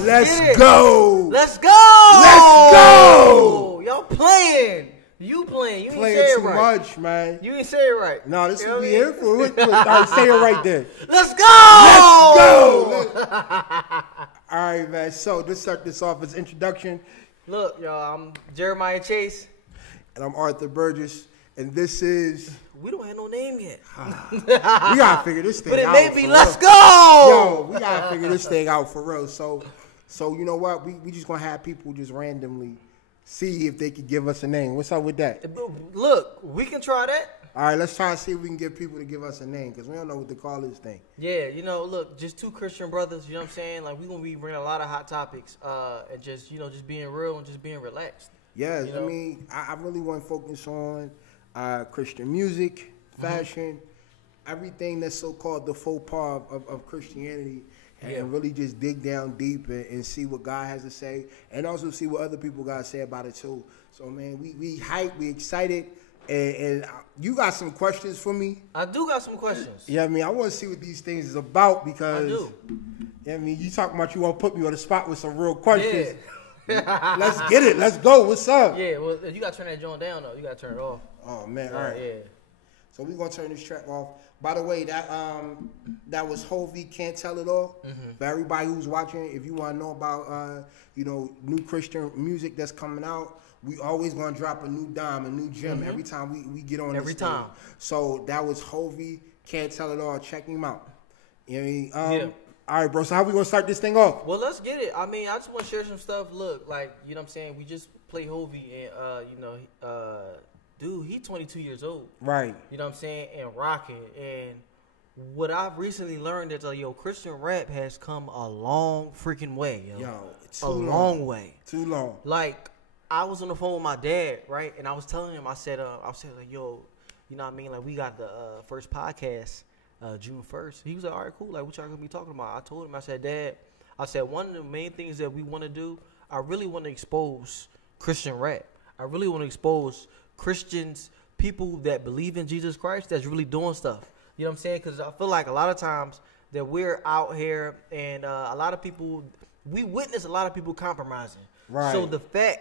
Let's go. Let's go. Let's go. Y'all playing. You playing. You ain't Playing say it too right. much, man. You ain't say it right. No, this is what we here for. All right, say it right there. Let's go. Let's go. All right, man. So let's start this off as introduction. Look, y'all, I'm Jeremiah Chase. And I'm Arthur Burgess. And this is... We don't have no name yet. We gotta figure this thing out. But it may be Let's Go. Yo, we gotta figure this thing out for real. So you know what? We just gonna have people just randomly see if they could give us a name. What's up with that? Look, we can try that. All right, let's try and see if we can get people to give us a name because we don't know what to call this thing. Yeah, look, just two Christian brothers, you know what I'm saying? Like, we're going to be bringing a lot of hot topics and just, just being real and just being relaxed. Yes, I mean, I really want to focus on Christian music, fashion, everything that's so-called the faux pas of Christianity. And really just dig down deep and see what God has to say, and also see what other people got to say about it too. So, man, we hype, we excited, and you got some questions for me. I do got some questions. Yeah, I mean, I want to see what these things is about because, I do. Yeah, I mean, you talking about you want to put me on the spot with some real questions. Yeah. Let's get it. Let's go. What's up? Yeah, well, you got to turn that joint down, though. You got to turn it off. Oh, man. All right. Yeah. So we're going to turn this track off. By the way, that was Hovey, Can't Tell It All. For everybody who's watching, if you want to know about, new Christian music that's coming out, we always going to drop a new dime, a new gem every time we get on every this time. Stage. So that was Hovey, Can't Tell It All. Check him out. You know what I mean? Yeah. All right, bro. So how we going to start this thing off? Well, let's get it. I mean, I just want to share some stuff. Look, like, you know what I'm saying? We just play Hovey and, dude, he's 22 years old. Right. You know what I'm saying? And rocking. And what I've recently learned is, Christian rap has come a long freaking way, too long way. Too long. Like, I was on the phone with my dad, right? And I was telling him, I said, like, yo, you know what I mean? Like, we got the first podcast June 1st. He was like, all right, cool. Like, what y'all gonna be talking about? I told him, I said, Dad, one of the main things that we want to do, I really want to expose Christian rap. I really want to expose Christians, people that believe in Jesus Christ, that's really doing stuff. You know what I'm saying? Because I feel like a lot of times that we're out here and a lot of people, we witness a lot of people compromising. Right.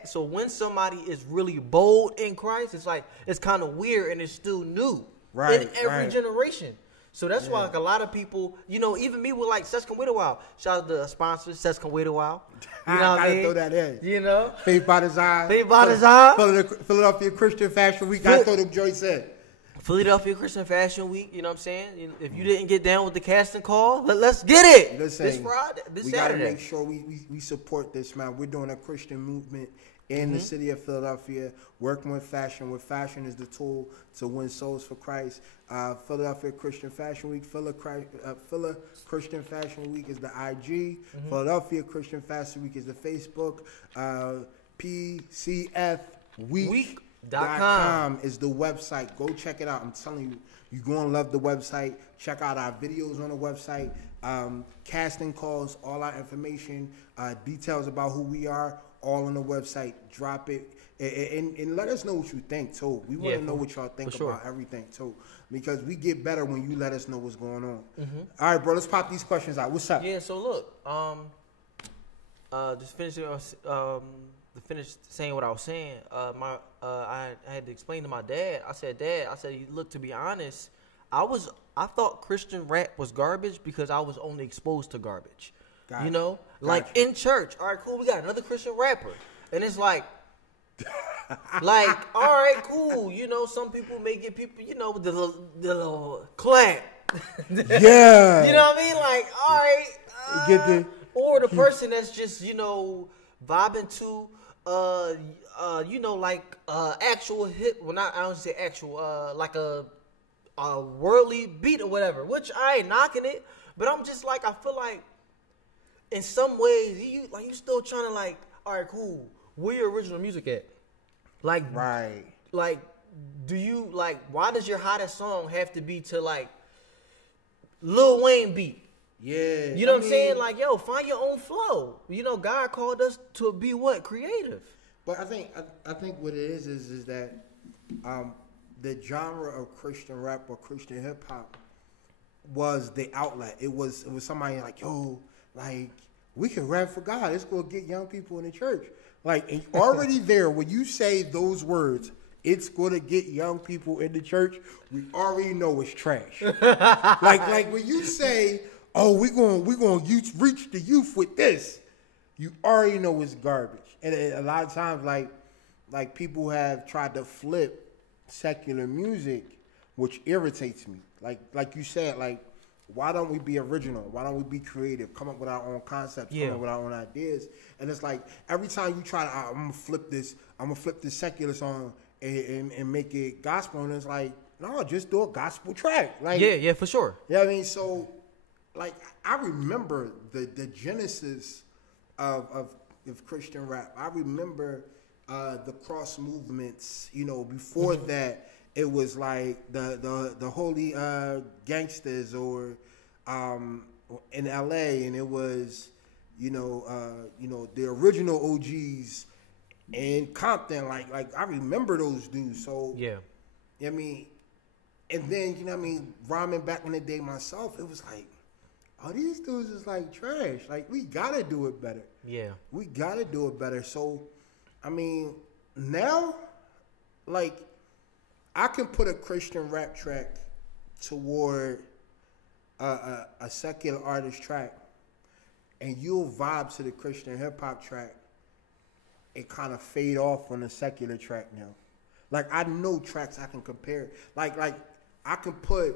So when somebody is really bold in Christ, it's like, it's kind of weird and it's still new. Right. In every generation. So that's why, like, a lot of people, even me with, like, Sets Can Wait a While. Shout out to the sponsors, Sets Can Wait a While. You know what I mean? Throw that in. Faith by Design. Faith by Design. Philadelphia Christian Fashion Week. Gotta throw them joints in. Philadelphia Christian Fashion Week, you know what I'm saying? If you didn't get down with the casting call, let's get it. Listen, this Friday, this we Saturday. We gotta make sure we support this, man. We're doing a Christian movement in the city of Philadelphia, working with fashion, where fashion is the tool to win souls for Christ. Philadelphia Christian Fashion Week, Phila Christian Fashion Week is the IG. Philadelphia Christian Fashion Week is the Facebook. PCFweek.com is the website. Go check it out. I'm telling you, you're going to love the website. Check out our videos on the website, casting calls, all our information, details about who we are, all on the website. Drop it and let us know what you think too. We want to know what y'all think about everything too, because we get better when you let us know what's going on. All right, bro, let's pop these questions out. What's up? Yeah, so look, just finish saying what I was saying. I had to explain to my dad. I said, Dad, look, to be honest, I thought Christian rap was garbage because I was only exposed to garbage. In church. All right, cool. We got another Christian rapper, and it's like, all right, cool. Some people may get people, with the little clap. Yeah. You know what I mean? Like, all right. Or the person that's just, vibing to, actual hip. Well, I don't say actual, like a worldly beat or whatever. Which I ain't knocking it, but I'm just like, I feel like, in some ways, you still trying to, like, all right, cool. Where your original music at? Like, right. Like, do you, like, why does your hottest song have to be to, like, Lil Wayne beat? Yeah. You know what I'm saying? Like, yo, find your own flow. God called us to be what? Creative. But I think what it is that the genre of Christian rap or Christian hip hop was the outlet. It was somebody like, yo, like, we can rap for God. It's gonna get young people in the church. Like, and already there, when you say those words, it's gonna get young people in the church. We already know it's trash. like when you say, "Oh, we gonna reach the youth with this," you already know it's garbage. And a lot of times, like people have tried to flip secular music, which irritates me. Like you said, like, why don't we be original? Why don't we be creative? Come up with our own concepts, come up with our own ideas. And it's like every time you try to, I'm gonna flip this secular song and make it gospel, and it's like, no, just do a gospel track. Like, yeah, for sure. Yeah, you know I mean, so like I remember the genesis of Christian rap. I remember the cross movements. You know, before that, it was like the holy gangsters or in LA, and it was the original OGs in Compton. Like I remember those dudes. So yeah, I mean, and then rhyming back in the day myself, it was like, oh, these dudes is like trash. Like, we gotta do it better. Yeah, we gotta do it better. So, I mean, now, like, I can put a Christian rap track toward a secular artist track, and you'll vibe to the Christian hip hop track and kind of fade off on the secular track now. Like, I know tracks I can compare. Like I can put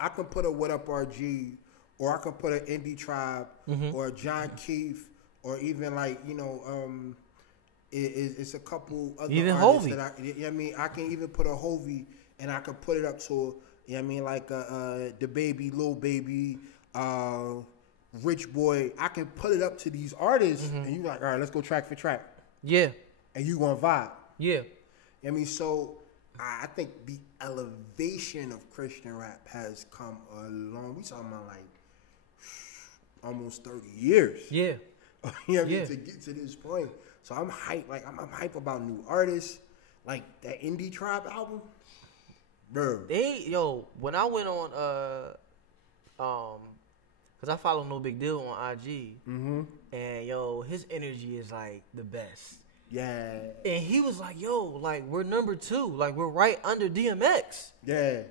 a What Up RG, or I can put an Indie Tribe, or a John Keith, or even it's a couple other even artists Hovey. I can even put a Hovey, and I can put it up to the Baby, Lil Baby, Rich Boy. I can put it up to these artists, and you're like, all right, let's go track for track. Yeah. And you gonna vibe. Yeah. So I think the elevation of Christian rap has come along. We talking about like almost 30 years. Yeah. To get to this point. So I'm hyped. Like, I'm hyped about new artists. Like that Indie Tribe album, bro. When I went on, cause I follow No Big Deal on IG, and his energy is like the best. Yeah. And he was like, we're number 2, like we're right under DMX. Yeah.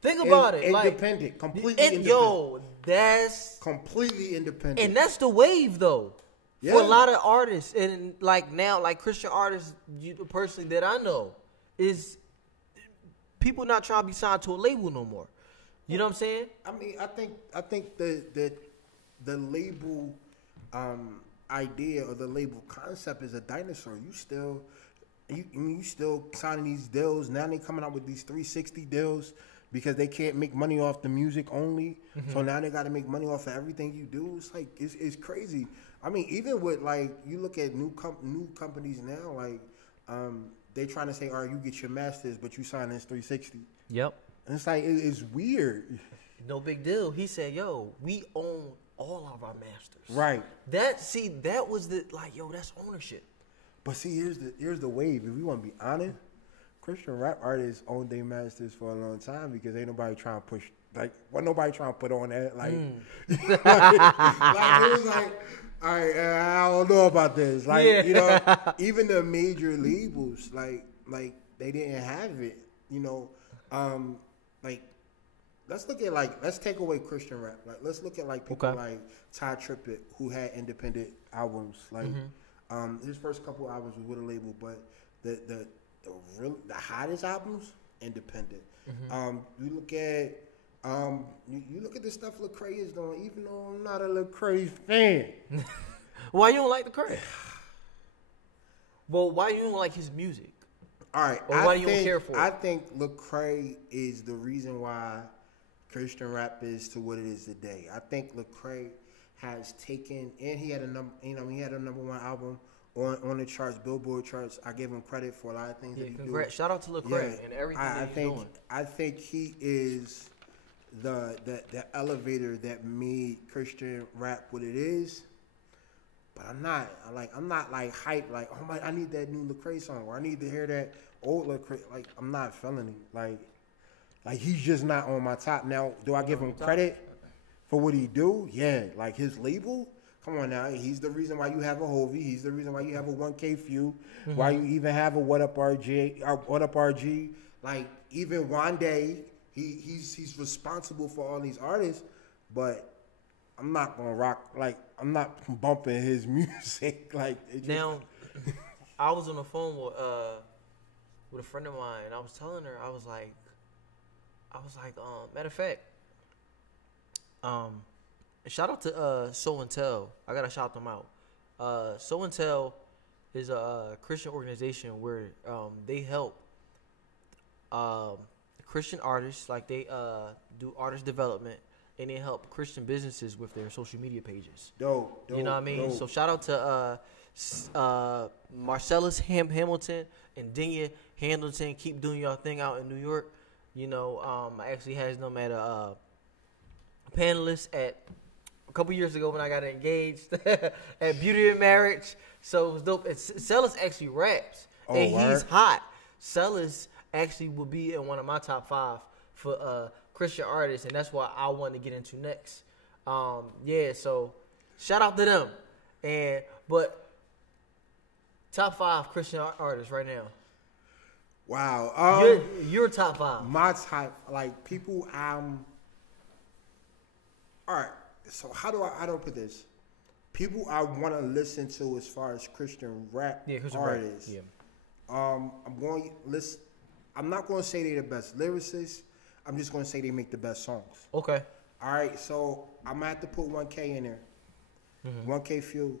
Think about it. Independent, completely independent. That's completely independent. And that's the wave, though. Yeah. For a lot of artists, and like now, like Christian artists, personally that I know, is people not trying to be signed to a label no more. You know what I'm saying? I mean, I think the label idea or the label concept is a dinosaur. You still signing these deals. Now they coming out with these 360 deals because they can't make money off the music only. So now they got to make money off of everything you do. It's like it's crazy. I mean, even with like you look at new companies now, like they trying to say, all right, you get your masters, but you sign this 360. Yep. And it's like it's weird. No Big Deal. He said, we own all of our masters. Right. That was that's ownership. But see, here's the wave. If we want to be honest, Christian rap artists own their masters for a long time because ain't nobody trying to push. Like, what nobody trying to put on that? Like, like it was like, all right, I don't know about this. Like, even the major labels, like they didn't have it. Let's take away Christian rap. Like, let's look at like people like Ty Trippett, who had independent albums. Like, his first couple albums was with a label, but the hottest albums, independent. You look at you look at the stuff Lecrae is doing, even though I'm not a Lecrae fan. Why you don't like Lecrae? Well, why you don't like his music? All right, or why do you don't care for it? I think Lecrae is the reason why Christian rap is to what it is today. I think Lecrae has taken, and he had a number 1 album on the charts, Billboard charts. I give him credit for a lot of things that he did. Shout out to Lecrae and everything he's doing. I think he is the elevator that made Christian rap what it is. But I'm not hyped. Like, oh my, I need that new Lecrae song, or I need to hear that old Lecrae. Like, I'm not feeling it. Like he's just not on my top. Now, do I give him credit for what he do? Yeah. Like his label, Come on now. He's the reason why you have a Hovey. He's the reason why you have a 1K Few. Why you even have a What Up RG. What Up RG. Like, even Wande, he's responsible for all these artists, but I'm not going to rock. Like, I'm not bumping his music. Like, it just, now, I was on the phone with a friend of mine, and I was telling her, I was like, matter of fact, shout out to So and Tell. I gotta shout them out. So and Tell is a Christian organization where they help Christian artists, like they do artist development, and they help Christian businesses with their social media pages. Dope. You know what I mean? Dope. So shout out to Marcellus Hamilton and Dinya Hamilton. Keep doing your thing out in New York. You know, I actually had them at a panelist at a couple years ago when I got engaged at Beauty and Marriage. So it was dope. Sellers actually raps, and he's hot. Sellers actually will be in one of my top 5 for Christian artists, and that's what I want to get into next. Yeah, so shout out to them. But top 5 Christian artists right now. Wow. Your top 5. My type, like people. All right. So how do I put this? People I want to listen to as far as Christian rap artists. Yeah. I'm not going to say they're the best lyricists. I'm just going to say they make the best songs. Okay. All right. So I'm gonna have to put 1K in there. 1K Few.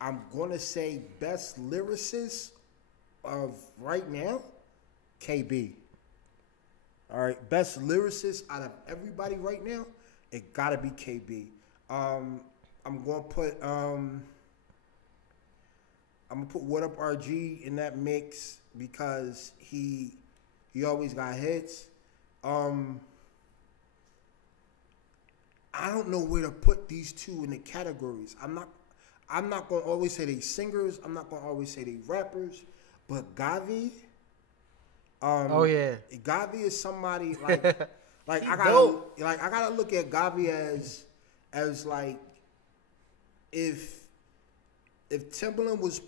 I'm going to say best lyricist of right now, KB. All right, best lyricist out of everybody right now, it gotta be KB. I'm gonna put What Up RG in that mix because he always got hits. I don't know where to put these two in the categories. I'm not gonna always say they singers. I'm not gonna always say they rappers, but Gavi. Gavi is somebody like I gotta look at Gavi as like if Timbaland was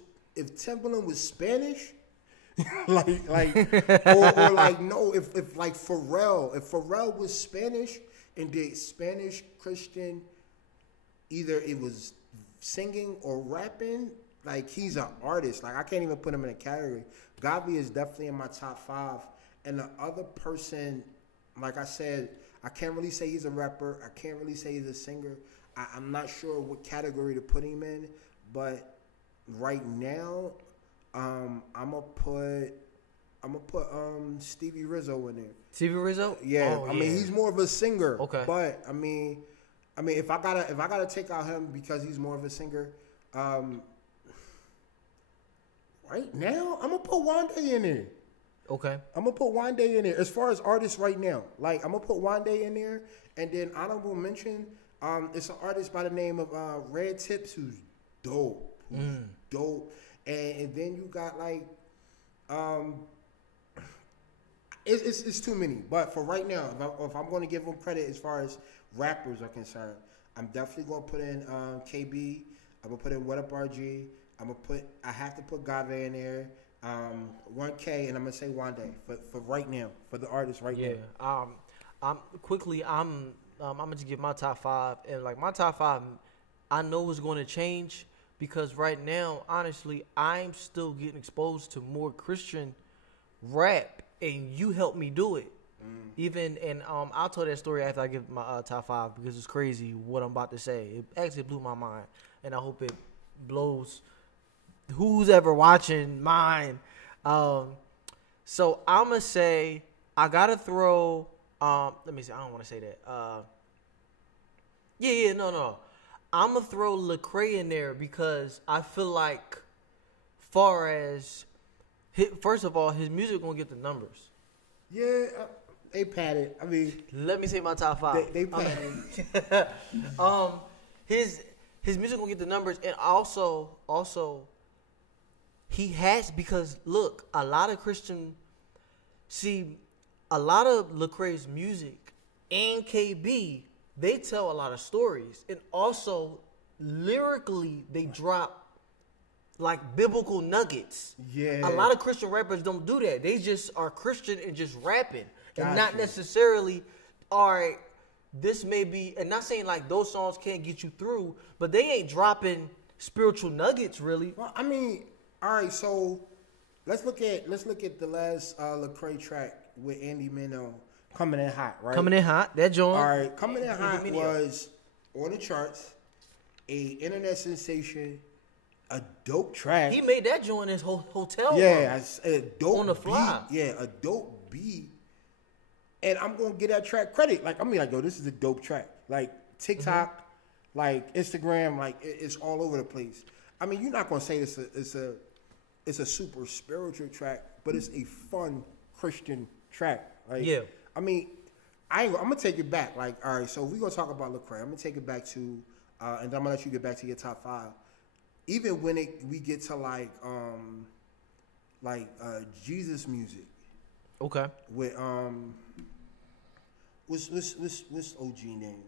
Spanish, or like no, if Pharrell was Spanish and did Spanish Christian, either it was singing or rapping, like he's an artist. Like I can't even put him in a category. Gavi is definitely in my top 5. And the other person, like I said, I can't really say he's a rapper. I can't really say he's a singer. I'm not sure what category to put him in. But right now, I'm gonna put Stevie Rizzo in there. Stevie Rizzo? Yeah. I mean he's more of a singer. Okay. But I mean if I gotta take out him because he's more of a singer, right now, I'm going to put Wande in there. Okay. I'm going to put Wande in there. As far as artists right now, like, I'm going to put Wande in there. And then honorable mention, it's an artist by the name of Red Tips who's dope. Dope. And then you got, like, it's too many. But for right now, if I'm going to give them credit as far as rappers are concerned, I'm definitely going to put in KB. I'm going to put in What Up RG. I have to put Gavi in there, 1K, and I'm gonna say Wande for right now, for the artist right now. Yeah. I'm gonna just give my top 5, and like my top 5, I know it's going to change because right now, honestly, I'm still getting exposed to more Christian rap, and you helped me do it. I'll tell that story after I give my top 5 because it's crazy what I'm about to say. It actually blew my mind, and I hope it blows who's ever watching mine. So I'm gonna say I gotta throw. Let me see. I don't want to say that. No. I'm gonna throw Lecrae in there because I feel like, first of all, his music gonna get the numbers. Yeah, they padded. I mean, let me say my top 5. They padded. His music gonna get the numbers, and also. He has, because look, a lot of Lecrae's music and KB, they tell a lot of stories. And also, lyrically they drop like biblical nuggets. Yeah. A lot of Christian rappers don't do that. They just are Christian and just rapping. And not Gotcha. necessarily, all right, this may be, and not saying like those songs can't get you through, but they ain't dropping spiritual nuggets really. Well, I mean, all right, so let's look at the last Lecrae track with Andy Mineo, Coming In Hot, right? Coming In Hot, that joint. All right, Coming In Hot was on the charts, a internet sensation, a dope track. He made that joint in his hotel Yeah, room. a dope On the fly. beat. Yeah, a dope beat. And I'm gonna give that track credit. Like, I mean, like, yo, this is a dope track. Like TikTok, like Instagram, like it's all over the place. I mean, you're not gonna say it's a super spiritual track, but it's a fun Christian track. Like, Yeah. I mean, I'm gonna take it back. Like, all right, so we're gonna talk about Lecrae. I'm gonna take it back to, and then I'm gonna let you get back to your top 5. Even when we get to like Jesus music. Okay. With what's OG name?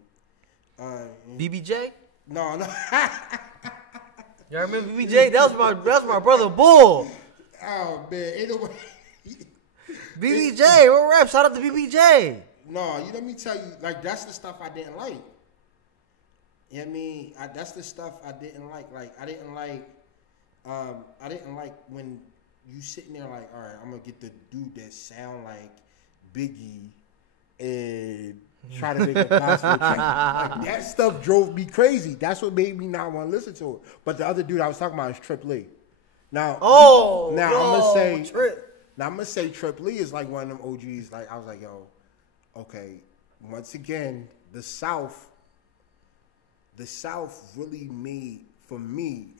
BBJ? No. Y'all remember BBJ? That was my brother Bull. Oh man, ain't no way. BBJ, what rap? Shout out to BBJ. No, you let me tell you, like that's the stuff I didn't like. You know what I mean? That's the stuff I didn't like. Like I didn't like when you sitting there like, all right, I'm gonna get the dude that sound like Biggie and try to make a gospel track. Like that stuff drove me crazy. That's what made me not want to listen to it. But the other dude I was talking about is Trip Lee. Now, I'm gonna say Trip Lee is like one of them OGs. Like I was like, yo, okay. Once again, the South really made for me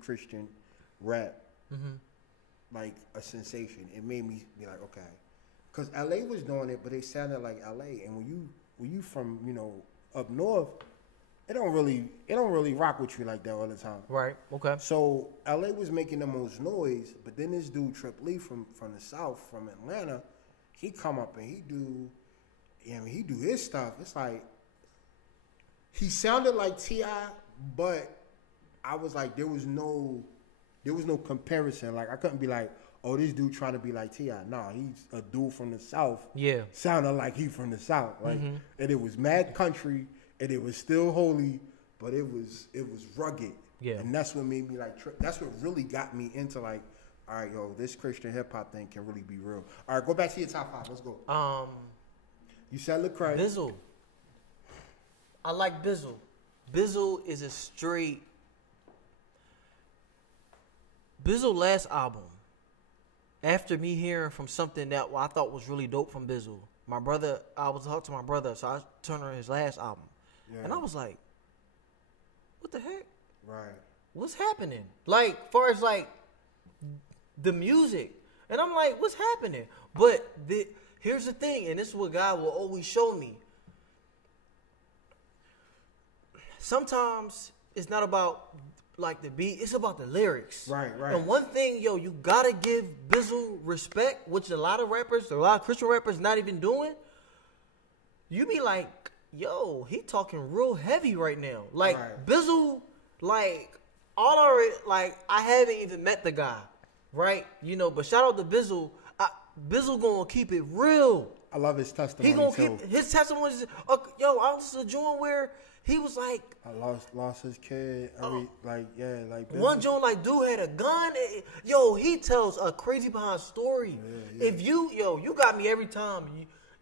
Christian rap like a sensation. It made me be like, okay, because LA was doing it, but it sounded like LA. And when you from up north, it don't really rock with you like that all the time. Right. Okay. So LA was making the most noise, but then this dude Trip Lee from the South, from Atlanta, he come up and he do his stuff. It's like he sounded like T.I., but I was like there was no comparison. Like I couldn't be like, oh, this dude trying to be like T.I. Nah, he's a dude from the South. Yeah. Sounded like he from the South. Like and it was mad country and it was still holy, but it was rugged. Yeah. And that's what made me like that's what really got me into like, all right, yo, this Christian hip hop thing can really be real. All right, go back to your top 5. Let's go. You said Lecrae. Bizzle. I like Bizzle. Bizzle is a straight. Bizzle last album. After me hearing from something that I thought was really dope from Bizzle, I was talking to my brother, so I turned on his last album, and I was like, "What the heck? Right? What's happening? Like, far as like the music." And I'm like, "What's happening?" But here's the thing, and this is what God will always show me. Sometimes it's not about like the beat, it's about the lyrics. Right. And one thing, you gotta give Bizzle respect, which a lot of Christian rappers not even doing. You be like, yo, he talking real heavy right now. Like Bizzle, like I haven't even met the guy, right? But shout out to Bizzle. Bizzle gonna keep it real. I love his testimony. He gonna keep his testimony. I was a joint where he was like, I lost his kid. One joint like dude had a gun. He tells a crazy behind story. Yeah. If you got me every time.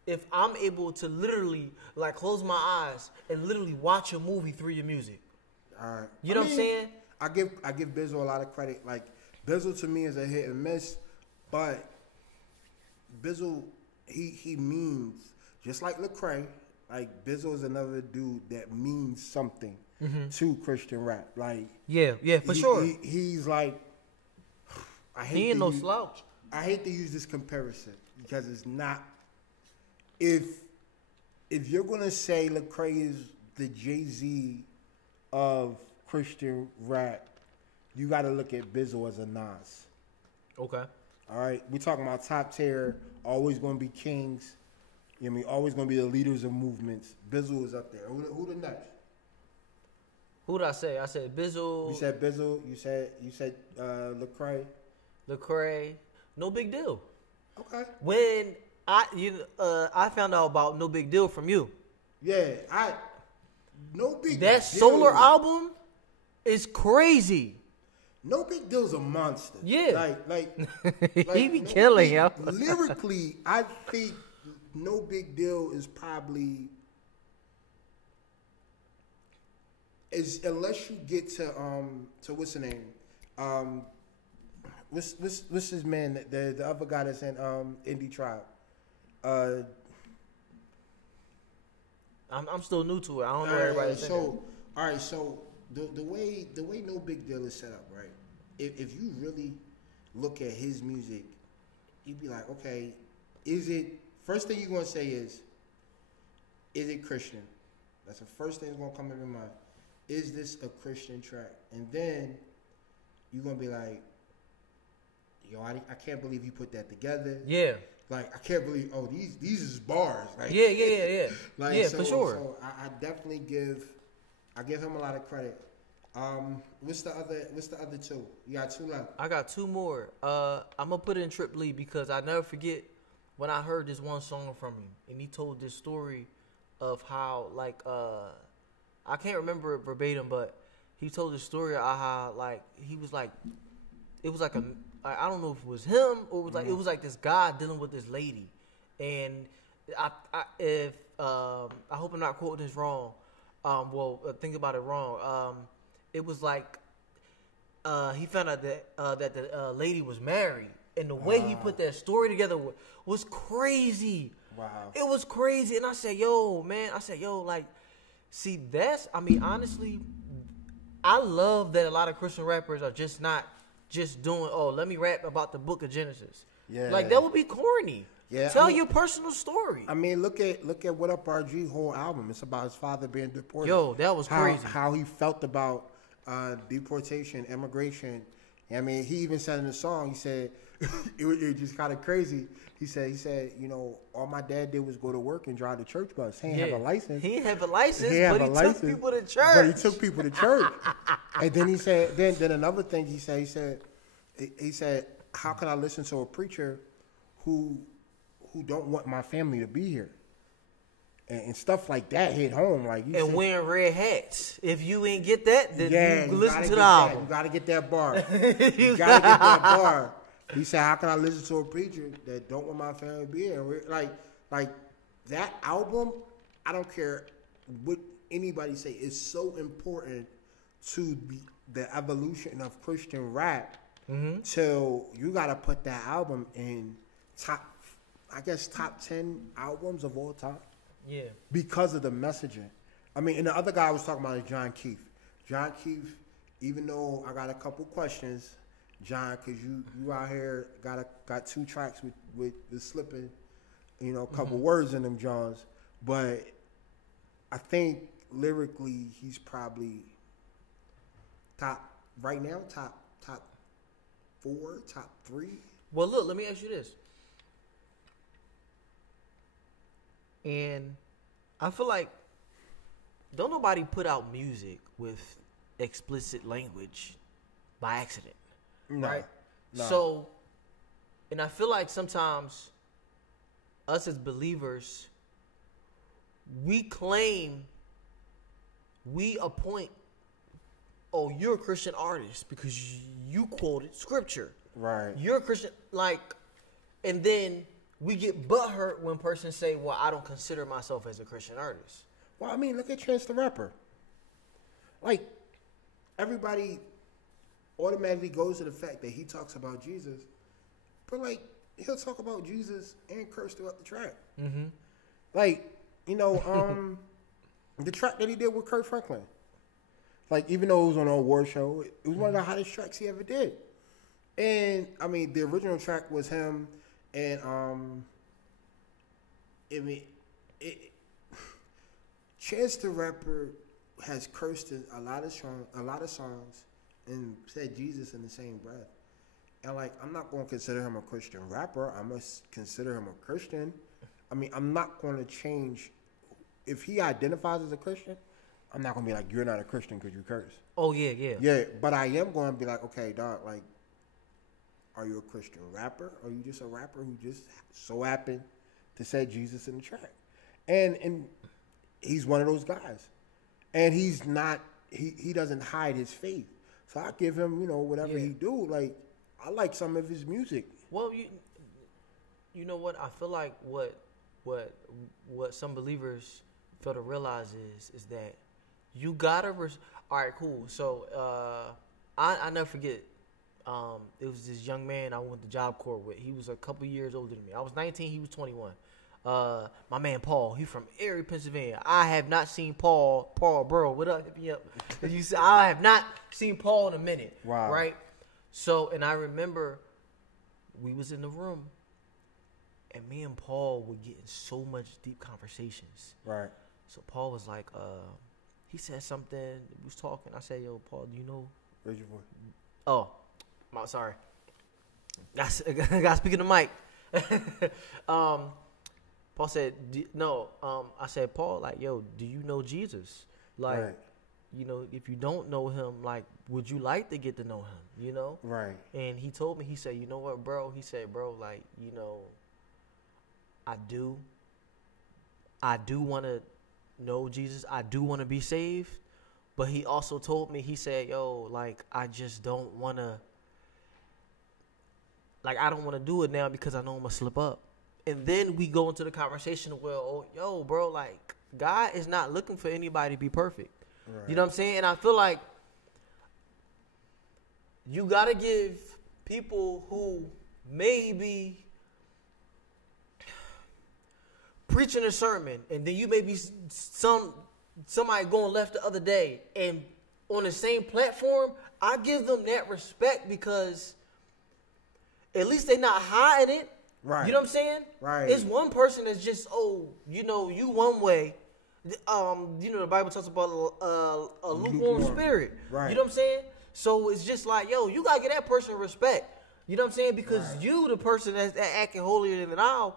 If I'm able to literally like close my eyes and literally watch a movie through your music. All right. You know what I'm saying? I give Bizzle a lot of credit. Like Bizzle to me is a hit and miss, but Bizzle he means just like Lecrae. Like Bizzle is another dude that means something to Christian rap. Like for sure. He's like he ain't no slouch. I hate to use this comparison because it's not. If you're gonna say Lecrae is the Jay-Z of Christian rap, you got to look at Bizzle as a Nas. Okay. All right, we talking about top tier, always gonna be kings. You know what I mean? Always gonna be the leaders of movements. Bizzle is up there. Who the next? Who did I say? I said Bizzle. You said Bizzle. You said Lecrae. Lecrae. No Big Deal. Okay. When I found out about No Big Deal from you. Yeah, No Big That Deal. Solar album is crazy. No Big Deal's a monster. Yeah. Like he be killing, yo. Lyrically, I think No Big Deal is probably unless you get to what's the name? What's his man? The other guy that's in Indie Tribe. I'm still new to it. I don't know everybody. So all right, so the way No Big Deal is set up, right? If you really look at his music, you'd be like, okay, first thing you're gonna say is it Christian? That's the first thing that's gonna come in your mind. Is this a Christian track? And then you're gonna be like, yo, I can't believe you put that together. Yeah. Like, I can't believe, these is bars. Like, yeah. Like, yeah, so, for sure. So I definitely give him a lot of credit. What's the other two? You got two left. I got two more. I'm gonna put in Trip Lee because I never forget when I heard this one song from him, and he told this story of how I can't remember it verbatim, but he told this story of how he was like, it was like I don't know if it was him or it was it was like this guy dealing with this lady, and I hope I'm not quoting this wrong. Think about it wrong. It was like he found out that the lady was married, and the way he put that story together was crazy. Wow, it was crazy. And I said, "Yo, man," see, honestly, I love that a lot of Christian rappers are just not just doing, let me rap about the book of Genesis. Yeah, like that would be corny. Yeah, tell your personal story. I mean, look at What Up RG whole album. It's about his father being deported. Yo, that was crazy. How he felt about deportation, immigration. I mean, he even said in the song, he said, it was just kind of crazy. He said, all my dad did was go to work and drive the church bus. He didn't have a license. He didn't have a license, but he took people to church. But he took people to church. And then he said, then another thing he said, how can I listen to a preacher who don't want my family to be here? And stuff like that hit home. Wearing red hats. If you ain't get that, then you listen to the album. You got to get that bar. You got to get that bar. He said, how can I listen to a preacher that don't want my family to be here? Like that album, I don't care what anybody say, it's so important to the evolution of Christian rap. So you got to put that album in top 10 albums of all time. Yeah. Because of the messaging. I mean, and the other guy I was talking about is John Keefe. John Keefe, even though I got a couple questions, John, because you out here got 2 tracks with the slipping, a couple words in them, Johns. But I think lyrically he's probably top 4, top 3. Well, look, let me ask you this. And I feel like don't nobody put out music with explicit language by accident. No, right? No. So, and I feel like sometimes us as believers, we appoint, you're a Christian artist because you quoted scripture. Right. You're a Christian, and then we get butthurt when persons say, well, I don't consider myself as a Christian artist. Well, I mean, look at Chance the Rapper. Everybody automatically goes to the fact that he talks about Jesus, but he'll talk about Jesus and curse throughout the track. Mm-hmm. The track that he did with Kurt Franklin. Even though it was on an award show, it was one of the hottest tracks he ever did. And I mean, the original track was him and Chance the Rapper has cursed in a lot of songs and said Jesus in the same breath. And I'm not going to consider him a Christian rapper. I must consider him a Christian. I mean, I'm not going to change if he identifies as a Christian. I'm not gonna be like, you're not a Christian because you curse. Oh yeah, yeah. Yeah, but I am going to be like, okay, dog, like, are you a Christian rapper? Or are you just a rapper who just so happened to say Jesus in the track? And he's one of those guys. And he's not, he doesn't hide his faith. So I give him, whatever he do. Like, I like some of his music. Well, you know what? I feel like what some believers fail to realize is that you gotta. All right, cool. So I never forget. It was this young man I went to Job Corps with. He was a couple years older than me. I was 19. He was 21. My man Paul. He from Erie, Pennsylvania. I have not seen Paul. Paul, bro, what up? Hit me up. I have not seen Paul in a minute. Wow. Right. So, and I remember we was in the room, and me and Paul were getting so much deep conversations. Right. So Paul was like, he said something. We was talking. I said, yo, Paul, do you know? Raise your voice. Oh, sorry. Got speaking to Mike. Paul said, no. I said, Paul, like, yo, do you know Jesus? Like, right. If you don't know him, like, would you like to get to know him? Right. And he told me, he said, you know what, bro? He said, bro, like, I do want to know Jesus. I do want to be saved. But he also told me, he said, yo, like, I just don't want to, like, I don't want to do it now because I know I'm going to slip up. And then we go into the conversation of, well, yo, bro, like, God is not looking for anybody to be perfect. Right. You know what I'm saying? And I feel like you got to give people who may be preaching a sermon, and then you may be somebody going left the other day, and on the same platform, I give them that respect because at least they're not hiding it. Right. You know what I'm saying? Right. It's one person that's just, you one way. The Bible talks about a lukewarm spirit. Right. You know what I'm saying? So it's just like, yo, you gotta give that person respect. You know what I'm saying? Because you, the person that's acting holier than thou,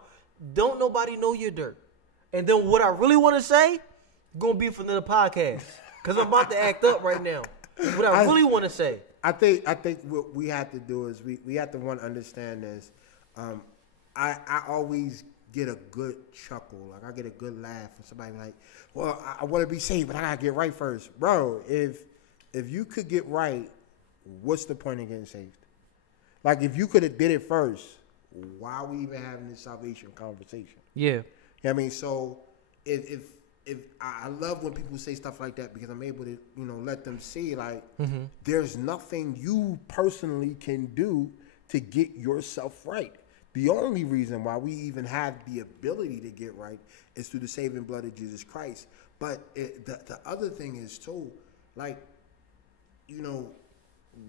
don't nobody know your dirt. And then what I really want to say, gonna be for another podcast, because I'm about to act up right now. What I really want to say. I think what we have to do is we have to understand this. I always get a good chuckle. Like, I get a good laugh when somebody like, well, I want to be saved, but I got to get right first. Bro, if you could get right, what's the point of getting saved? Like, if you could have did it first, why are we even having this salvation conversation? Yeah. You know what I mean? So if I love when people say stuff like that, because I'm able to, let them see, like, there's nothing you personally can do to get yourself right. The only reason why we even have the ability to get right is through the saving blood of Jesus Christ. But the other thing is, too, like,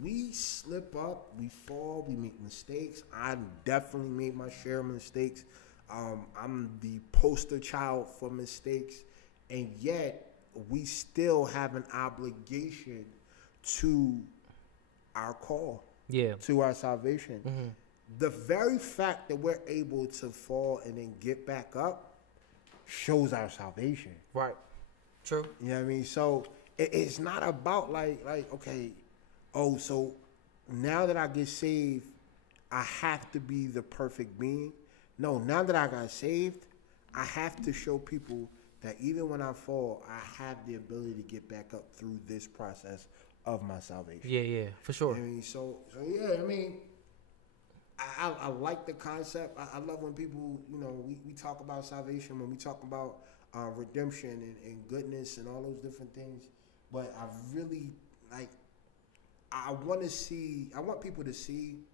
we slip up, we fall, we make mistakes. I definitely made my share of mistakes. I'm the poster child for mistakes. And yet, we still have an obligation to our call, to our salvation. Mm-hmm. The very fact that we're able to fall and then get back up shows our salvation. Right. True. You know what I mean? So it's not about like, okay, so now that I get saved, I have to be the perfect being. No, now that I got saved, I have to show people that even when I fall, I have the ability to get back up through this process of my salvation. Yeah, for sure. You know what I mean? So yeah, I mean, I like the concept. I love when people, we talk about salvation, when we talk about redemption and goodness and all those different things. But I really, I want people to see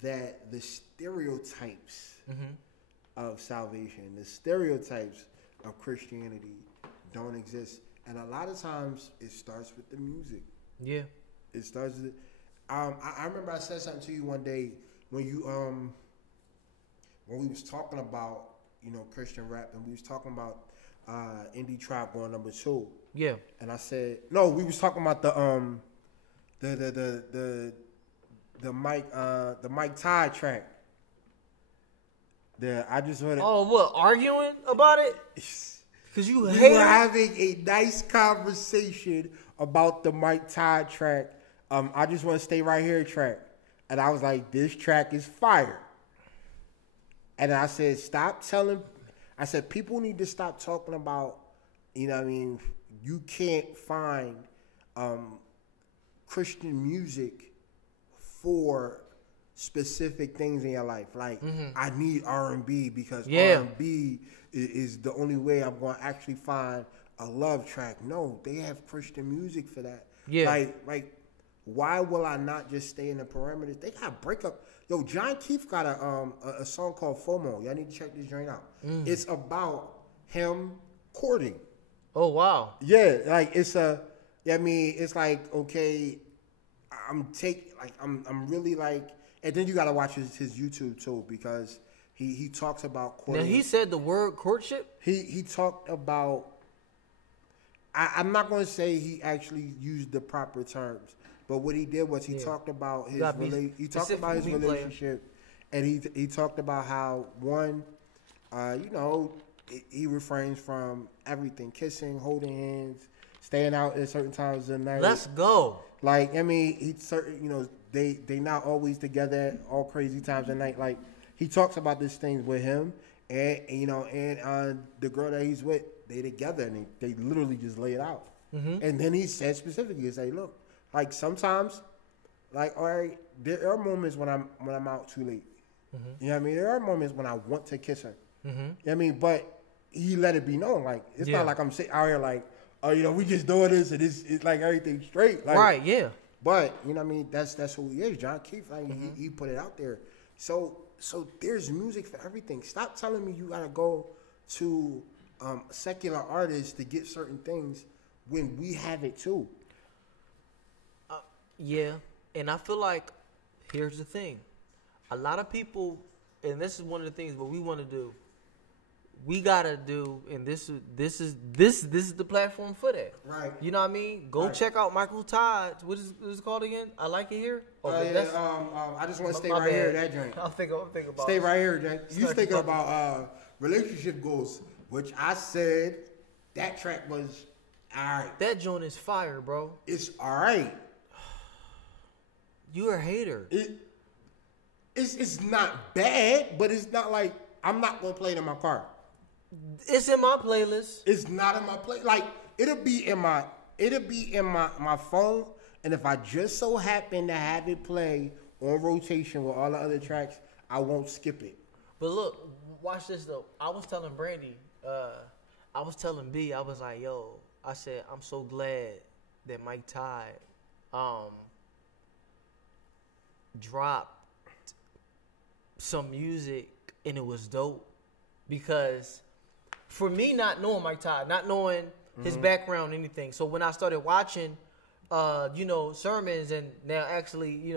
that the stereotypes of salvation, the stereotypes of Christianity don't exist. And a lot of times it starts with the music. Yeah. It starts with, I remember I said something to you one day, when you when we was talking about Christian rap, and we was talking about Indie Trap going #2. Yeah. And I said no, we was talking about the Mike Ty track. I just heard it. Oh, what, arguing about it? Cause you we hate were him. having a nice conversation about the Mike Todd track. I just want to stay right here track. And I was like, this track is fire. And I said, I said, people need to stop talking about, you know what I mean, you can't find Christian music for specific things in your life. Like, I need R&B because R&B is the only way I'm going to actually find a love track. No, they have Christian music for that. Yeah. Like, why will I not just stay in the parameters? They got breakup. Yo, John Keith got a song called FOMO. Y'all need to check this joint out. It's about him courting. Oh wow. Yeah, like it's it's like, okay, I'm really like, and then you gotta watch his YouTube too, because he talks about courting. Now he said the word courtship. He talked about. I'm not gonna say he actually used the proper terms, but what he did was he talked about his relationship, and he talked about how one, he refrains from everything, kissing, holding hands, staying out at certain times of the night. Let's go. Like, I mean, they not always together at all crazy times of night. Like, he talks about these things with him, and the girl that he's with, they together, and they literally just lay it out. And then he said specifically, he said, look, like sometimes, like, all right, there are moments when I'm out too late. You know what I mean? There are moments when I want to kiss her. You know what I mean? But he let it be known. Like, it's not like I'm sitting out here like, oh, we just doing this and it's like everything straight. Like, right, yeah. But, you know what I mean? That's who he is. John Keith, like, he put it out there. So there's music for everything. Stop telling me you got to go to secular artists to get certain things when we have it too. Yeah, and I feel like here's the thing. A lot of people, and this is one of the things what we want to do. We gotta do, and this is the platform for that. Right. You know what I mean? Go check out Michael Todd's. What is it called again? I Like It Here. I just want to stay right here. That joint. I'm thinking about. Stay right here, Jake. You thinking about relationship goals, which I said that track was all right. That joint is fire, bro. It's all right. You're a hater. It's not bad, but it's not like I'm not gonna play it in my car. It's in my playlist. It's not in my play. Like it'll be in my phone, and if I just so happen to have it play on rotation with all the other tracks, I won't skip it. But look, watch this though. I was telling Brandy, I was telling B, I was like, yo, I said, I'm so glad that Mike Todd dropped some music and it was dope. Because for me, not knowing Mike Todd, not knowing his background, anything. So when I started watching, sermons, and now actually,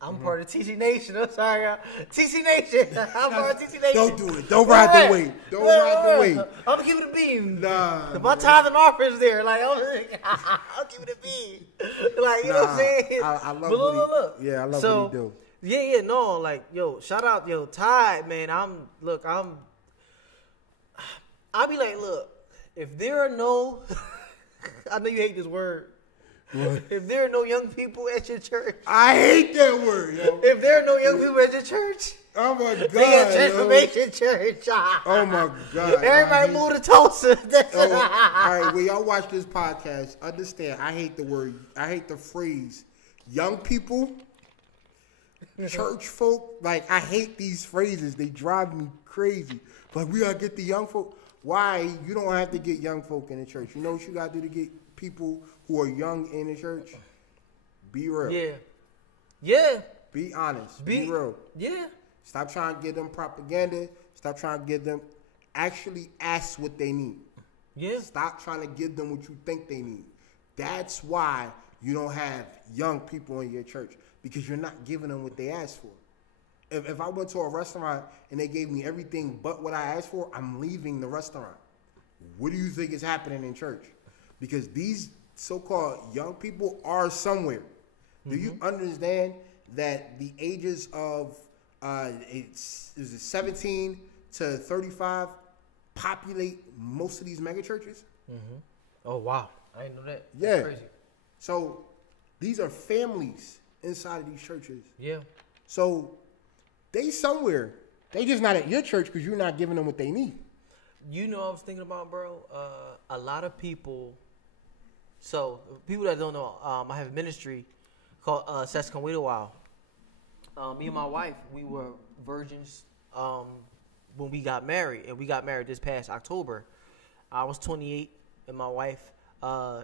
I'm part of TC Nation. I'm sorry, TC Nation. I'm part of TC Nation. Don't do it. Don't ride the wave. Don't ride the wave. I'm gonna give it a beam. Nah. My tithe and offerings there. Like, I'll give it a beam. Like, you know what I'm saying? I love look. Yeah, I love what he do. Yeah, no, like, shout out, Todd, man. I'll be like, look, if there are no, I know you hate this word. What? If there are no young people at your church. I hate that word, yo. If there are no young people at your church. Oh, my God, they at Transformation Church. Oh, my God. Everybody move to Tulsa. All right, when y'all watch this podcast, understand, I hate the phrase, young people, church folk. Like, I hate these phrases. They drive me crazy. Like, we got to get the young folk. Why? You don't have to get young folk in the church. You know what you got to do to get people who are young in the church? Be real. Yeah. Yeah. Be honest. Be real. Yeah. Stop trying to give them propaganda. Stop trying to give them. Actually ask what they need. Yeah. Stop trying to give them what you think they need. That's why you don't have young people in your church, because you're not giving them what they ask for. If I went to a restaurant and they gave me everything but what I asked for, I'm leaving the restaurant. What do you think is happening in church? Because these so-called young people are somewhere. Do you understand that the ages of 17 to 35 populate most of these mega churches. Mm-hmm. Oh wow, I didn't know that. Yeah. That's crazy. So these are families inside of these churches. Yeah. So they somewhere. They just not at your church because you're not giving them what they need. You know what I was thinking about, bro? A lot of people. So people that don't know, I have a ministry called Sescon Wait a While. Me and my wife, we were virgins when we got married, and we got married this past October. I was 28, and my wife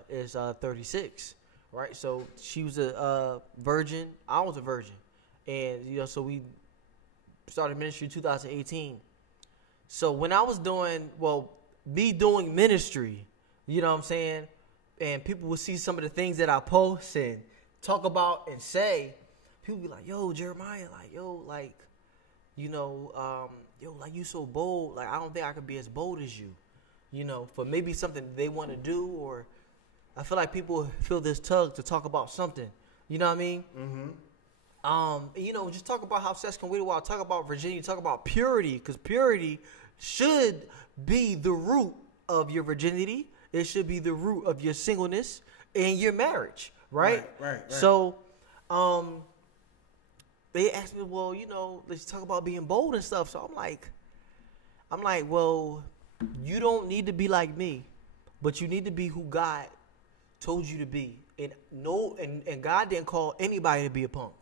is 36, right? So she was a virgin, I was a virgin, and so we started ministry in 2018. So when I was doing ministry, you know what I'm saying, and people would see some of the things that I post and talk about and say, people be like, yo, Jeremiah, like, yo, like, like you so bold. Like, I don't think I could be as bold as you, for maybe something they want to do, or I feel like people feel this tug to talk about something. You know what I mean? Mm-hmm. Just talk about how sex can wait a while. Talk about virginity. Talk about purity, because purity should be the root of your virginity. It should be the root of your singleness and your marriage, right? Right. So, they asked me, well, let's talk about being bold and stuff. So I'm like, well, you don't need to be like me, but you need to be who God told you to be. And God didn't call anybody to be a punk.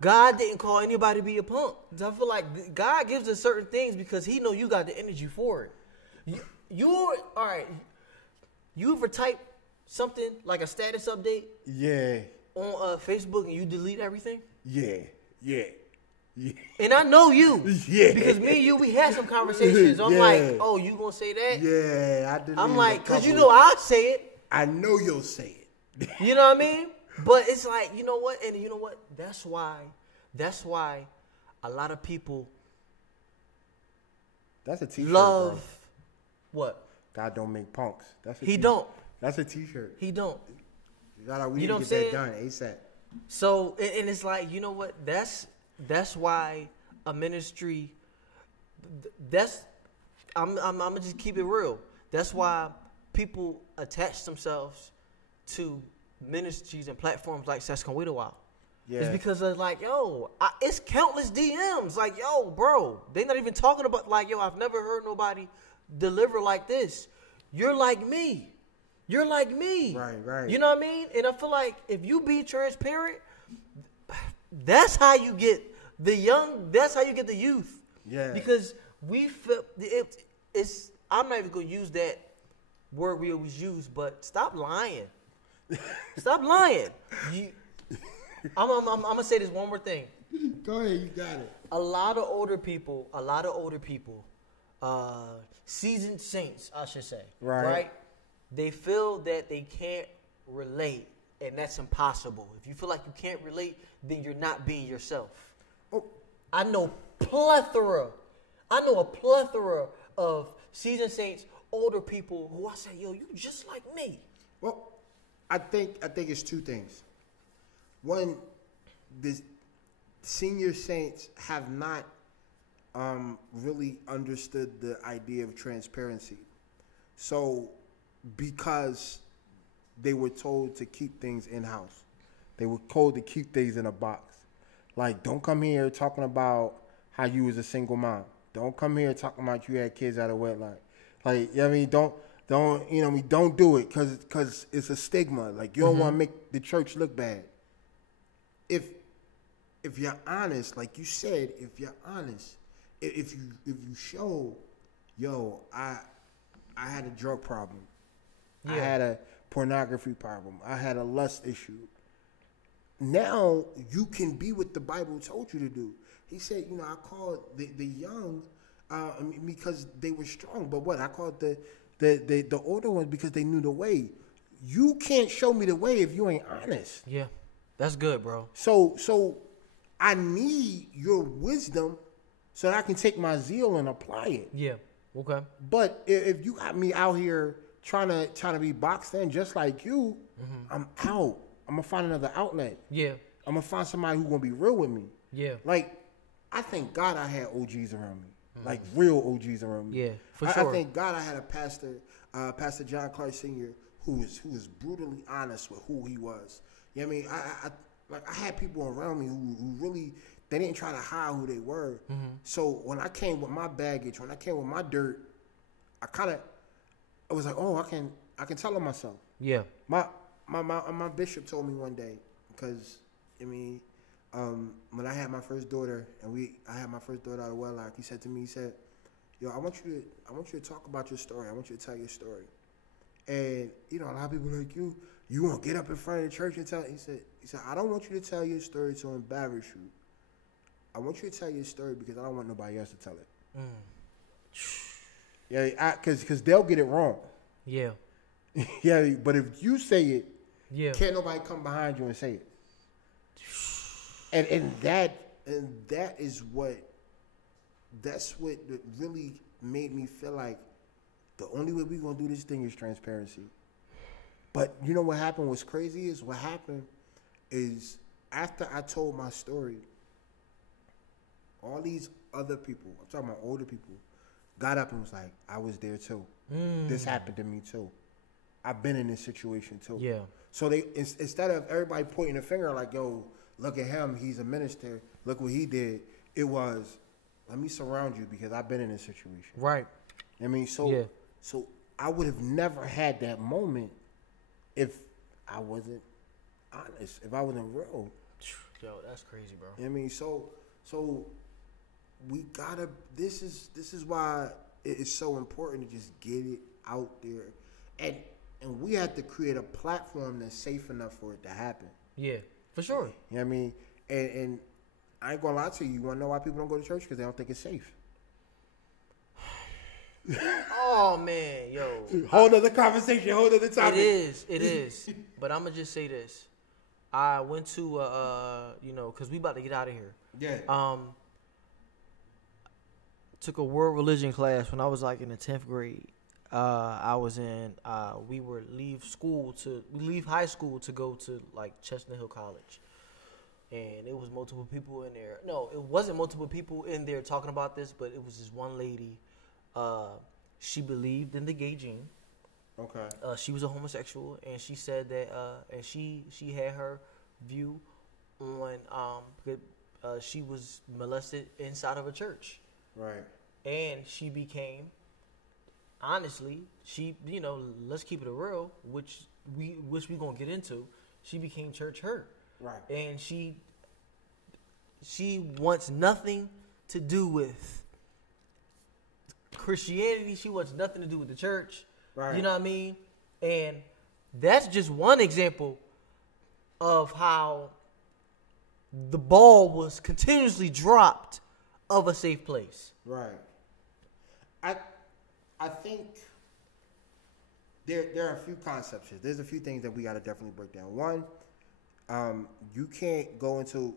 God didn't call anybody to be a punk. I feel like God gives us certain things because He know you got the energy for it. You're all right. You ever type something like a status update? Yeah. On Facebook and you delete everything? Yeah. And I know you. Yeah. Because me and you, we had some conversations. I'm like, oh, you gonna say that? Yeah, I did. I'm like, because I say it. I know you'll say it. You know what I mean? But it's like, you know what? And you know what? That's why a lot of people that's a t-shirt, love bro. What? God don't make punks. He don't. That's a t-shirt. He don't. We need to get that done ASAP. So, and it's like, you know what? That's why a ministry. I'm gonna just keep it real. That's why people attach themselves to ministries and platforms like Sescon Wait a While. Yeah. It's because of like, yo, it's countless DMs. Like, yo, bro, they not even talking about like, yo, I've never heard nobody deliver like this. You're like me. You're like me. Right. You know what I mean? And I feel like if you be transparent, that's how you get the young. That's how you get the youth. Yeah. Because we feel it's. I'm not even gonna use that word we always use, but stop lying. Stop lying. I'm gonna say this one more thing. Go ahead, you got it. A lot of older people, seasoned saints, I should say, right? They feel that they can't relate, and that's impossible. If you feel like you can't relate, then you're not being yourself. Oh. I know a plethora of seasoned saints, older people who I say, yo, you just like me. Well, I think it's two things. One, the senior saints have not really understood the idea of transparency. So, because they were told to keep things in-house. They were told to keep things in a box. Like, don't come here talking about how you was a single mom. Don't come here talking about you had kids out of wedlock. Like, you know what I mean? Don't do it because it's a stigma. Like, you don't want to make the church look bad. If you're honest, like you said, if you're honest, if you show, yo, I had a drug problem. Yeah. I had a pornography problem. I had a lust issue. Now you can be what the Bible told you to do. He said, I called the young because they were strong. But what? I called the older ones because they knew the way. You can't show me the way if you ain't honest. Yeah, that's good, bro. So I need your wisdom so that I can take my zeal and apply it. Yeah, okay. But if you got me out here trying to be boxed in just like you, I'm out. I'm gonna find another outlet. Yeah. I'm gonna find somebody who's gonna be real with me. Yeah. Like, I thank God I had OGs around me. like real OGs around me. Yeah, for sure. I thank God I had a pastor, Pastor John Clark Sr., who was brutally honest with who he was. You know what I mean? I had people around me who really, they didn't try to hide who they were. So when I came with my baggage, when I came with my dirt, I was like, oh, I can tell on myself. Yeah. My bishop told me one day, because when I had my first daughter I had my first daughter out of wedlock, he said to me, he said, yo, I want you to talk about your story. I want you to tell your story. And a lot of people are like, you want to get up in front of the church and tell? He said, I don't want you to tell your story to embarrass you. I want you to tell your story because I don't want nobody else to tell it. Yeah, because they'll get it wrong. Yeah. Yeah, but if you say it, can't nobody come behind you and say it. And that's what really made me feel like the only way we're gonna do this thing is transparency. But you know what happened? What's crazy is what happened is after I told my story, all these other people, I'm talking about older people, got up and was like, I was there too. This happened to me too. I've been in this situation too. Yeah. So they instead of everybody pointing a finger like, yo, look at him, he's a minister, look what he did, it was, let me surround you because I've been in this situation. Right. So I would have never had that moment if I wasn't honest, if I wasn't real. Yo, that's crazy, bro. So we gotta, this is why it's so important to just get it out there. And we have to create a platform that's safe enough for it to happen. Yeah, for sure. You know what I mean? And I ain't gonna lie to you. You wanna know why people don't go to church? Because they don't think it's safe. Oh, man, yo. Whole other conversation, whole other topic. It is. But I'm gonna just say this. I went to, because we about to get out of here. Yeah. Took a world religion class when I was like in the 10th grade. I was in, we leave high school to go to like Chestnut Hill College. And it was multiple people in there. No, it wasn't multiple people in there talking about this, but it was this one lady. She believed in the gay gene. Okay. She was a homosexual, and she said that, and she had her view on, she was molested inside of a church. Right. And she became, honestly, let's keep it real, which we gonna get into. She became church hurt. Right. And she wants nothing to do with Christianity. She wants nothing to do with the church. Right. You know what I mean? And that's just one example of how the ball was continuously dropped of a safe place. Right. I think there are a few concepts here. There's a few things that we got to definitely break down. One, you can't go into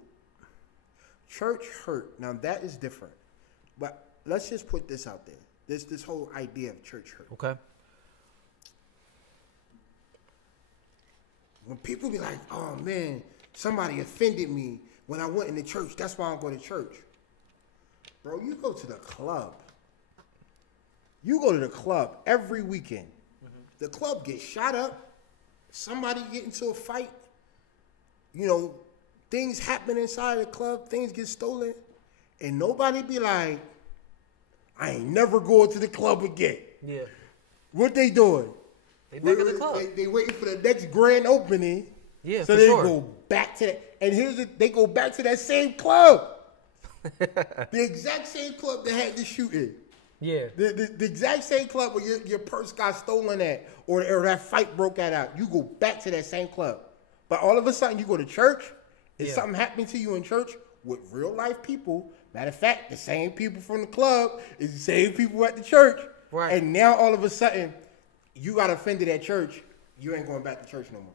church hurt. Now that is different. But let's just put this out there. This whole idea of church hurt. Okay. When people be like, oh man, somebody offended me when I went in the church, that's why I'm going to church. Bro, you go to the club. You go to the club every weekend. Mm-hmm. The club gets shot up. Somebody get into a fight. Things happen inside the club. Things get stolen. And nobody be like, I ain't never going to the club again. Yeah. What they doing? They back at the club. They waiting for the next grand opening. Yeah, so they go back to that. And they go back to that same club. The exact same club that had the shooting. Yeah. The exact same club where your purse got stolen at or that fight broke out. You go back to that same club. But all of a sudden you go to church. Is something happening to you in church with real life people? Matter of fact, the same people from the club is the same people at the church. Right. And now all of a sudden you got offended at church. You ain't going back to church no more.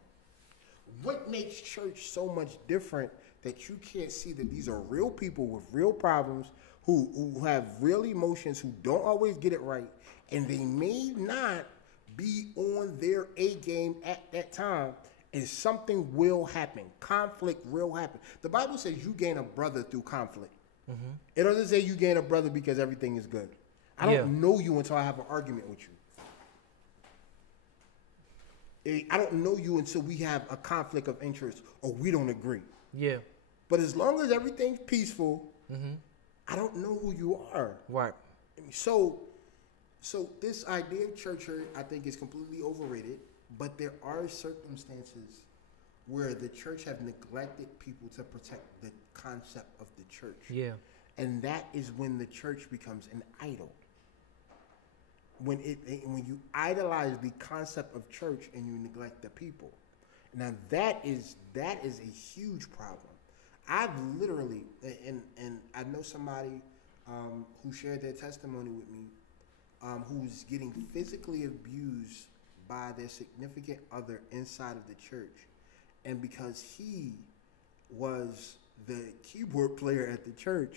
What makes church so much different that you can't see that these are real people with real problems who have real emotions, who don't always get it right, and they may not be on their A game at that time, and something will happen. Conflict will happen. The Bible says you gain a brother through conflict. It doesn't say you gain a brother because everything is good. I don't know you until I have an argument with you. I don't know you until we have a conflict of interest or we don't agree. Yeah. But as long as everything's peaceful, I don't know who you are. Right. So this idea of church hurt, I think, is completely overrated. But there are circumstances where the church have neglected people to protect the concept of the church. Yeah. And that is when the church becomes an idol. When you idolize the concept of church and you neglect the people. Now that is a huge problem. I've literally, and I know somebody who shared their testimony with me, who's getting physically abused by their significant other inside of the church. And because he was the keyboard player at the church,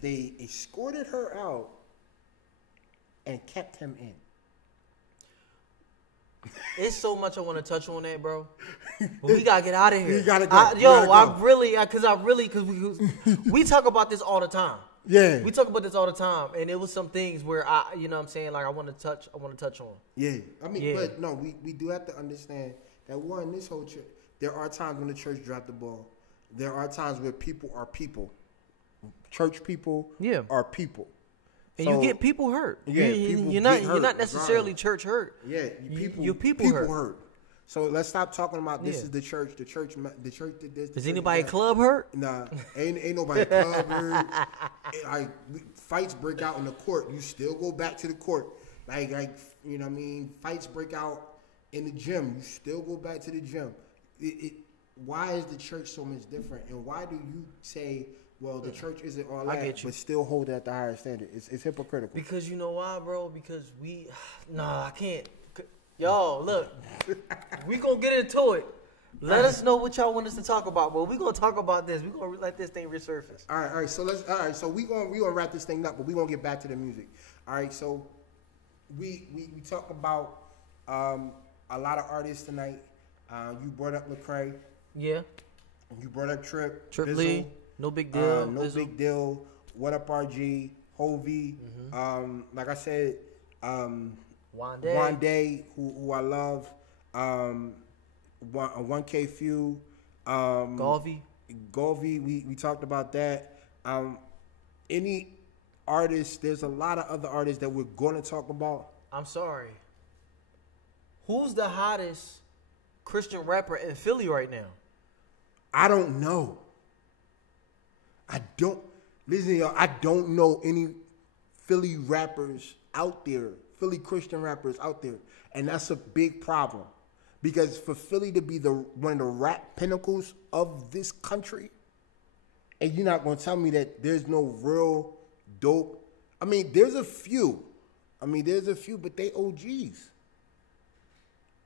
they escorted her out and kept him in. It's so much I want to touch on that, bro. But we gotta get out of here. You gotta go. Because we talk about this all the time. Yeah. We talk about this all the time, and it was some things where I want to touch on. Yeah. I mean, but no, we do have to understand that this whole church, there are times when the church dropped the ball. There are times where people are people. Church people are people. And you get people hurt. Yeah, you're not necessarily church hurt. Yeah, people hurt. So let's stop talking about this is the church. The church did this. Is anybody club hurt? Nah, ain't nobody club hurt. Fights break out in the court. You still go back to the court. Like you know what I mean? Fights break out in the gym. You still go back to the gym. Why is the church so much different? And why do you say, well, the church isn't all that, but still hold it at the higher standard? It's hypocritical. Because you know why, bro? Because I can't. Yo, look, we gonna get into it. Let us know what y'all want us to talk about. But we gonna talk about this. We gonna let this thing resurface. All right. So we gonna wrap this thing up, but we gonna get back to the music. All right. So we talk about a lot of artists tonight. You brought up Lecrae. Yeah. You brought up Trip Lee. No big deal. Big deal. What Up RG, Hovey. Like I said, Wande, who I love. 1K Few. Galvey, we talked about that. Any artists, there's a lot of other artists that we're going to talk about. I'm sorry. Who's the hottest Christian rapper in Philly right now? I don't know. Listen, y'all, I don't know any Philly rappers out there, Philly Christian rappers out there. And that's a big problem. Because for Philly to be one of the rap pinnacles of this country, and you're not going to tell me that there's no real dope. I mean, there's a few, but they OGs.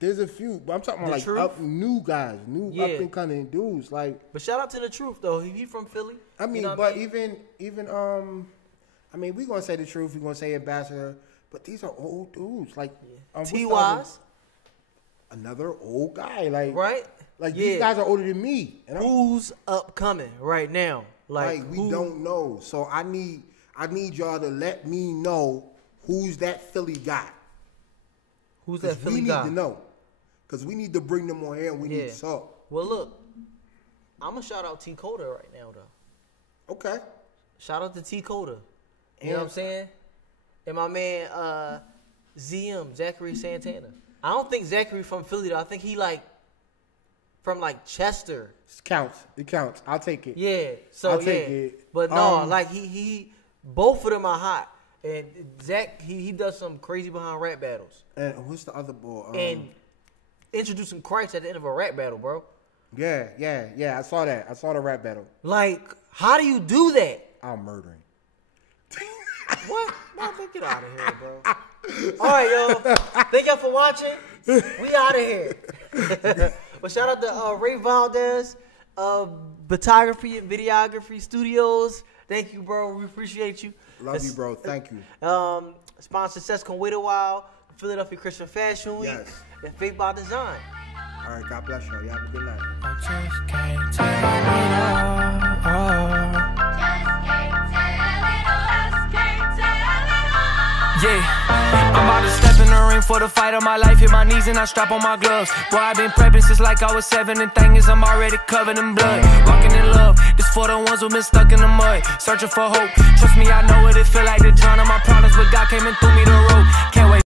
There's a few, but I'm talking about new guys, up and coming dudes. But shout out to The Truth though. He from Philly. I mean, but even we gonna say The Truth. We gonna say Ambassador, but these are old dudes. T-Wise, another old guy. Right. These guys are older than me. Who's upcoming right now? We don't know. So I need y'all to let me know who's that Philly guy. Who's that Philly guy? We need to know. Because we need to bring them on here and we need to talk. Well, look, I'm going to shout out T. Coda right now, though. Okay. Shout out to T. Coda. You know what I'm saying? And my man, ZM, Zachary Santana. I don't think Zachary from Philly, though. I think he, from, Chester. It counts. I'll take it. Yeah. So, I'll take it. But, no, he both of them are hot. And Zach, he does some crazy behind rap battles. And what's the other boy? And introducing Christ at the end of a rap battle, bro. Yeah. I saw that. I saw the rap battle. How do you do that? I'm murdering. What? Man, get out of here, bro. All right, yo. Thank y'all for watching. We out of here. But shout out to Ray Valdez, Photography and Videography Studios. Thank you, bro. We appreciate you. Love you, bro. Thank you. Sponsor Sets Can Wait a While, Philadelphia Christian Fashion Week, and Faith by Design. All right, God bless y'all. Y'all have a good night. I just can't take it all. Yeah, I'm about to step in the ring for the fight of my life. Hit my knees and I strap on my gloves. Boy, I've been prepping since like I was 7. And thing is, I'm already covered in blood. Walking in love, this for the ones who been stuck in the mud. Searching for hope. Trust me, I know what it feel like to drown in my problems, but God came and threw me the rope. Can't wait.